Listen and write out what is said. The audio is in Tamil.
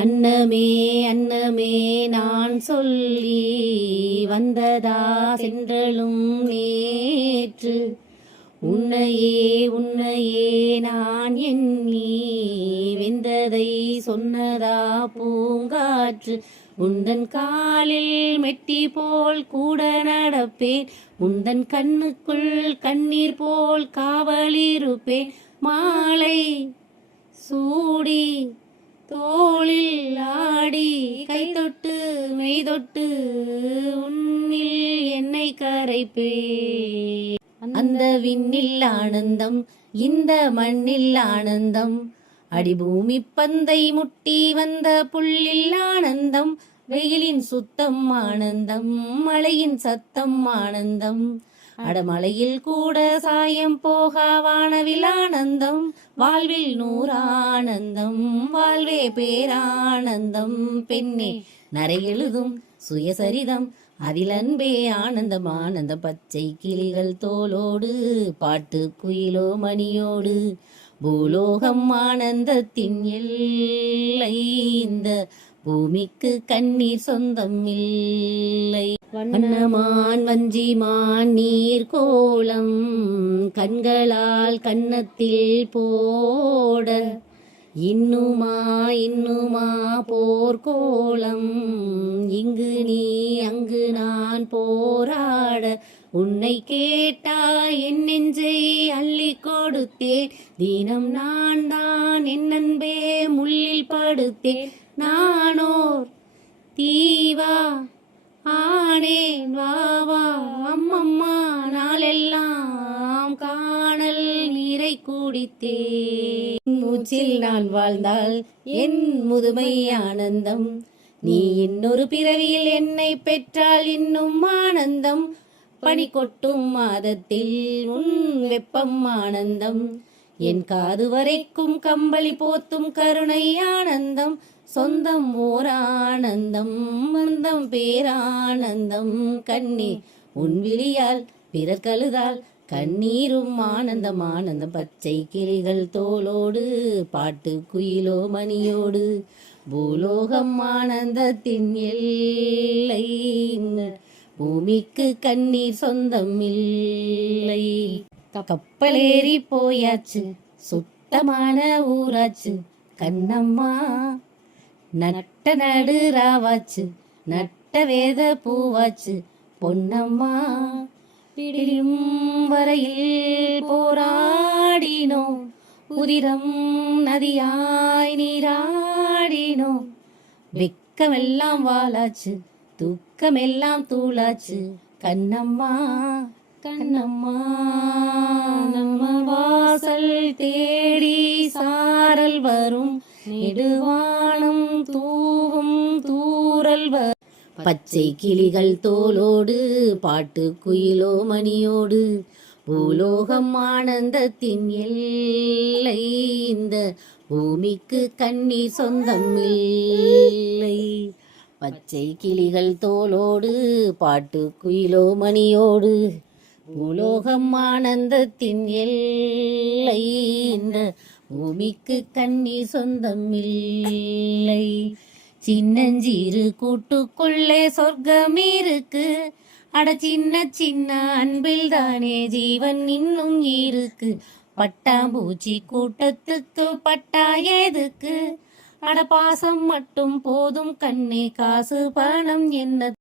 அன்னமே அன்னமே நான் சொல்லி வந்ததா சென்றலும் நேற்று. உன்னையே உன்னையே நான் எண்ணி வெந்ததை சொன்னதா பூங்காற்று. உந்தன் காலில் மெட்டி போல் கூட நடப்பேன், உந்தன் கண்ணுக்குள் கண்ணீர் போல் காவலிருப்பேன். மாலை சூடி தோளில் ஆடி கை தொட்டு மெய் தொட்டு உன்னில் என்னை கரைப்பே. அந்த விண்ணில் ஆனந்தம், இந்த மண்ணில் ஆனந்தம், அடிபூமி பந்தை முட்டி வந்த புல்லில் ஆனந்தம். வெயிலின் சுத்தம் ஆனந்தம், மழையின் சத்தம் ஆனந்தம், அடமலையில் கூட சாயம் போகா வானவில் ஆனந்தம். வாழ்வில் நூறானந்தம், வாழ்வே பேரானந்தம். பெண்ணே நரை எழுதும் சுயசரிதம், அதில் அன்பே ஆனந்தம் ஆனந்தம். பச்சை கிளிகள் தோளோடு பாட்டு குயிலோ மணியோடு, பூலோகம் ஆனந்தத்தின் எல்லை. இந்த பூமிக்கு கண்ணீர் சொந்தம் இல்லை. வண்ணமான் வஞ்சிமான் நீர் கோலம் கண்களால் கன்னத்தில் போட, இன்னுமா இன்னுமா போர்க்கோலம், இங்கு நீ அங்கு நான் போராட. உன்னை கேட்டாய் என் நெஞ்சை அள்ளி கொடுத்தேன், தினம் நான் தான் என் அன்பே முள்ளில் படுத்தேன். நானோர் தீவா ஆனேன் வாவா அம்மம்மா, நாளெல்லாம் காணல் நீரை குடித்தேன். மூச்சில் நான் வாழ்ந்தால் என் முதுமை ஆனந்தம், நீ இன்னொரு பிறவியில் என்னை பெற்றால் இன்னும் ஆனந்தம். பனி கொட்டும் மாதத்தில் உன் வெப்பம் ஆனந்தம், என் காது வரைக்கும் கம்பளி போத்தும் கருணை ஆனந்தம். சொந்தம் ஓர் ஆனந்தம், பந்தம் பேரானந்தம். கண்ணே உன் விழியால் பிறர் கழுதால் கண்ணீரும் ஆனந்தம் ஆனந்தம். பச்சை கிளிகள் தோளோடு பாட்டு குயிலோ மணியோடு, பூலோகம் ஆனந்தத்தின் எல்லை. பூமிக்கு கண்ணீர் சொந்தம் இல்லை. கப்பலேறி போயாச்சு சுத்தமான ஊராச்சு, கண்ணம்மா நட்ட நடு ராவாச்சு, நட்ட வேத பூவாச்சு, பொன்னம்மா. விடியும் வரையில் போராடினோம், உதிரம் நதியாய் நீராடினோம். வெக்கமெல்லாம் வாளாச்சு, துக்கமெல்லாம் தூளாச்சு, கண்ணம்மா கண்ணம்மா. நம்ம வாசல் தேடி சாரல் வரும், நெடுவானம் தூவும் தூரல் வரும். பச்சை கிளிகள் தோளோடு பாட்டு குயிலோ மணியோடு, பூலோகம் ஆனந்தத்தின் எல்லை. இந்த பூமிக்கு கண்ணீர் சொந்தம் இல்லை. பச்சை கிளிகள் தோளோடு பாட்டு குயிலோ மணியோடு, பூலோகம் ஆனந்தத்தின் எல்லை. இந்த பூமிக்கு கண்ணீர் சொந்தம் இல்லை. சின்னஞ்சிறு கூட்டுக்குள்ளே சொர்க்கம் இருக்கு, அட சின்ன சின்ன அன்பில் தானே ஜீவன் இன்னும் இருக்கு. பட்டாம்பூச்சி கூட்டத்துக்கு பட்டா எதுக்கு, அட பாசம் மட்டும் போதும் கண்ணே, காசு பணம் என்ன